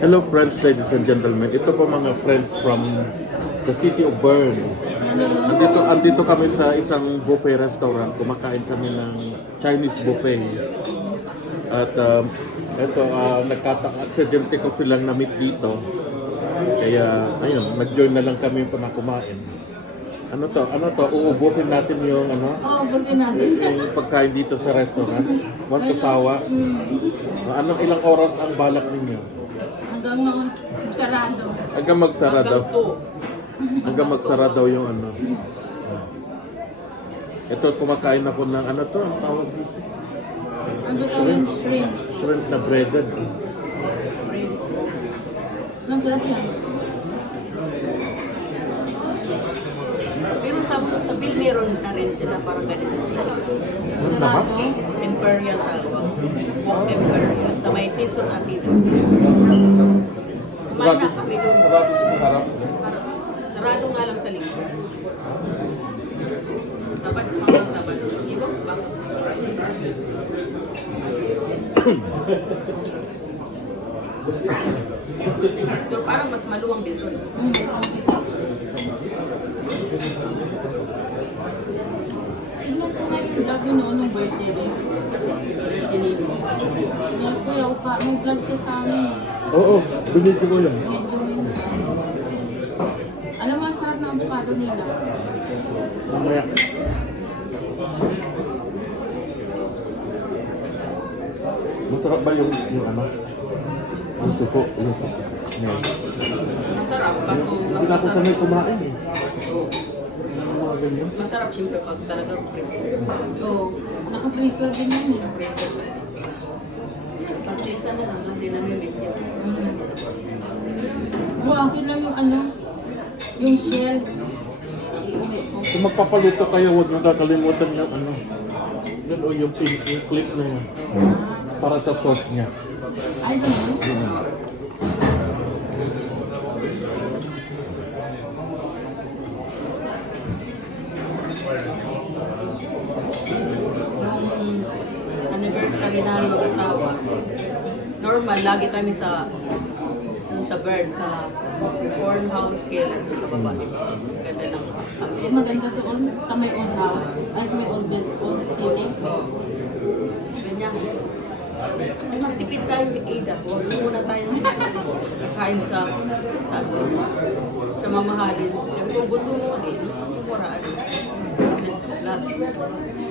Hello friends, ladies and gentlemen. Ito po mga friends from the city of Bern. Andito kami sa isang buffet restaurant. Kumakain kami ng Chinese buffet. At ito, nagkaka-aksidente ko silang na-meet dito. Kaya, ayun, nag-join na lang kami pa na kumain. Ano to? Uubusin natin yung Ubusin natin. yung pagkain dito sa restaurant. Want to sawa? Ilang oras ang balak ninyo? Hanggang sarado. Hanggang magsara daw. Hanggang magsara daw yung ano. Ito, kumakain ako ng ano to? Ang tawag dito? Ano tawag shrimp? Shrimp na breaded. Ang sarap yan. Pero sa bill meron na rin sila parang ganito sila. Ano na ba? Imperial tawag. Walk Imperial. Sa may Tison Atida. Kumain na kami doon. Sarap. Sarado nga lang sa linggo. Sabat, mga sabat. Ibang bakit? So, parang mas maluwang dito. Tingnan ko nga yung vlog yun noon nung birthday day. Yan po yung may vlog siya sa amin. Oo, binigyan ko yan. Medyo yun. Alam mo, ang sarap ng avocado nila. Mamaya. Masarap ba yung ano? Yung suso, yung snail. Masarap. Bato, Hindi na ako sanay kumain eh. Yung mga ganyan. mas masarap siyempre pag talagang crisp. Oo. Naka-freezer din yan eh. Preso. Pag-tisa na lang, hindi namin receive. Akin lang yung ano, yung shell. Iuwi ko. Kung magpapaluto kayo, huwag nyo kakalimutan yung ano. Yun o yung clip na yun. Para sa sauce niya. Ay, ganun. Nung anniversary na mag-asawa, normal, lagi kami sa bird, sa corn house kailan sa baba. Ganda ng ambience. Maganda doon sa may old house. Ay, sa may old city. Ganyan. Ay, magtipid tayo ni Ada. Huwag muna tayong kakain sa mamahalin. Kasi kung gusto mo, gusto mo muraan. At least, lahat.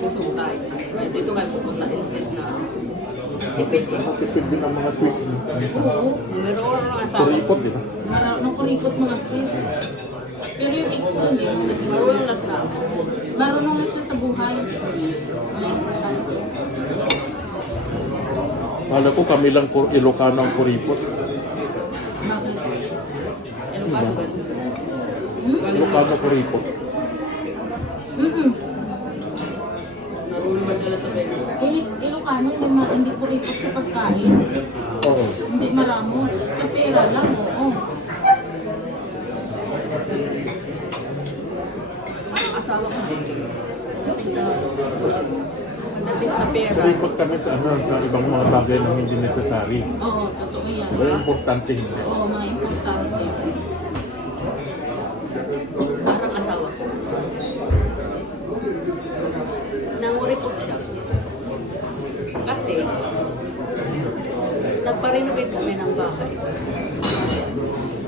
Gusto mo tayo. Kaya dito kayo pupunta instead na tipid eh. Matipid din ang mga Swiss. Oo. Meron ko lang asawa. Kuripot, di ba? Nakurikot mga Swiss. Pero yung ex ko, hindi mo naging Marunong na sa marunong na siya sa buhay. Ay, Kala ko kami lang Ilocano ang kuripot. bakit? ano ka lugar. Ilocano kuripot. Marunong ba nila sa pera? Ilocano, hindi kurikot sa pagkain. Oo. Hindi maramo. Sa pera lang, oo. Ang asawa ko din. Pagdating sa pera, Kuripot kami sa sa ibang mga bagay na hindi necessary. Oo, totoo yan. Pero importante hindi. Oo, mga importante. parang asawa ko. Nanguripot siya. Kasi, nagpa-renovate kami ng bahay.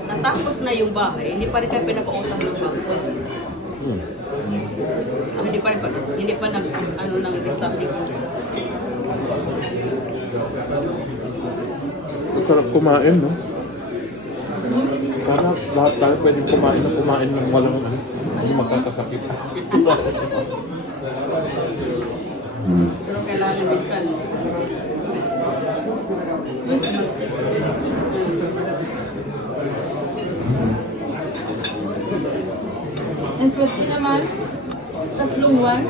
Natapos na yung bahay, hindi pa rin kayo pinapautang ng bangko. Hindi pa nag, ng disabling. Sarap kumain, no? Sana lahat tayo pwedeng kumain ng walang hindi magkakasakit. Pero kailangan minsan. Ang swerte naman, tatlong one.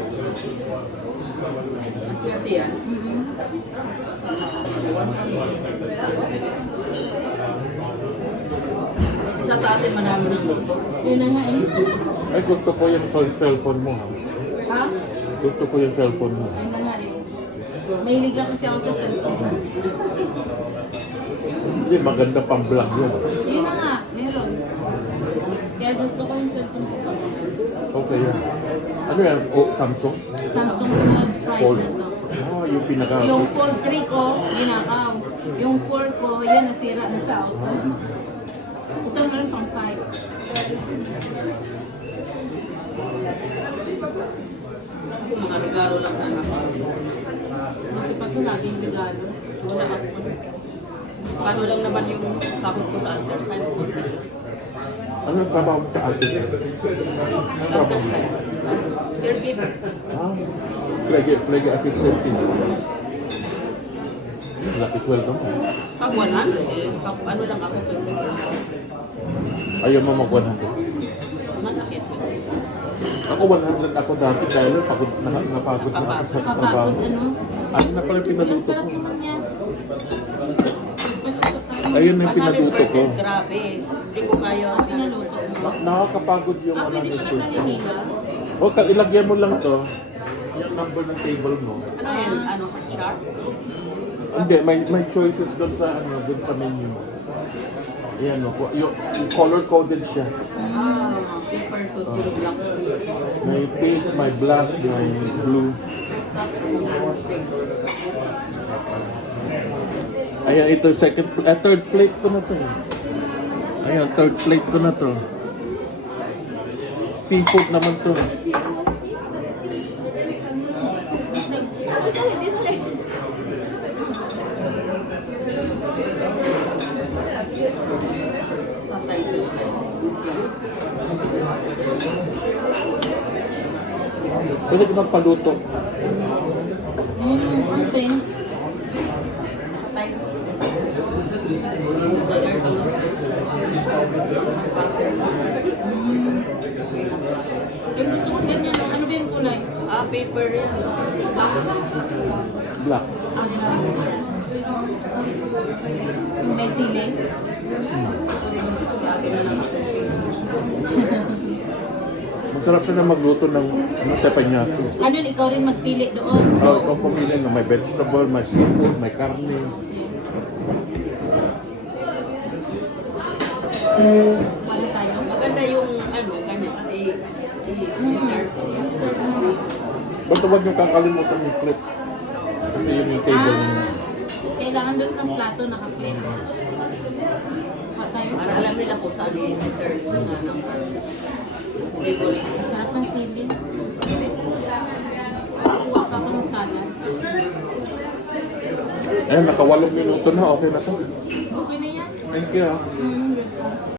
Maswerte yan. Isa sa atin manami ng luto. Yun na nga eh. Ay, gusto ko yung cellphone mo, ha? Ha? Gusto ko yung cellphone mo. Yun na nga eh. Mahilig lang kasi ako sa cellphone. Hindi, maganda pang vlog yun. Yun na nga, meron. Kaya gusto ko yung cellphone ko. Okay yan. Ano yan? Oh, Samsung? Samsung Fold 5 Fold. na to. Ah, yung pinaka... Yung Fold 3 ko, ginakaw. Yung 4 ko, yan nasira na sa auto. Ito naman pang 5. Ako, mga regalo lang sa anak ko. Bakit pa ito laging regalo? Wala ako. Paano lang naman yung sahod ko sa Altersheim? Ano yung trabaho mo sa ate? Ano yung trabaho mo? Caregiver. Ah, Flege assistant din. Laki sweldo mo. Pag 100 eh, pag ano lang ako, 50%. Ayaw mo mag-100. Malaki so. Ako 100 ako dati dahil napagod na ako sa trabaho. Kapagod ano? Ano na pala yung Ang pinaluto sarap ko? naman yan. Ayun na yung pinaluto ko. 100% grabe. Hindi ko kaya. Pinaluto mo. Nakakapagod yung Ah, pwede pa 100%. nagkalinila? O, ilagyan mo lang to. Yung number ng table mo. Ano yan? Ano? Sharp? Hindi, may choices doon sa doon sa menu. Ayan, no, yung color-coded siya. Ah, paper susunod lang. May pink, may black, may blue. Ayan, ito third plate ko na to. Ayan, third plate ko na to. Seafood naman to. Sa Thai sauce na. Pwede ko magpaluto. Okay. Thai sauce. Color dose. Pero gusto ko ganyan. Ano ba yung kulay? Ah, paper yan. Black. Yung may sili. Lagi na lang ako. Masarap siya na magluto ng teppanyaki. Ano yun, ikaw rin magpili doon. Oh, ikaw pumili na may vegetable, may seafood, may karne. Paano tayo? Maganda yung ano, ganyan kasi si Sir. Basta huwag niyo kakalimutan yung clip. Kasi yun yung table ninyo. Kailangan doon sa plato naka-plate. Pa tayo. Para alam nila kung saan si Sir na ng table. Sarap ng sili. Kuha ka ng salad. Ayan, naka 8 minuto na. Okay na to. Okay na yan. Thank you. Mm, good.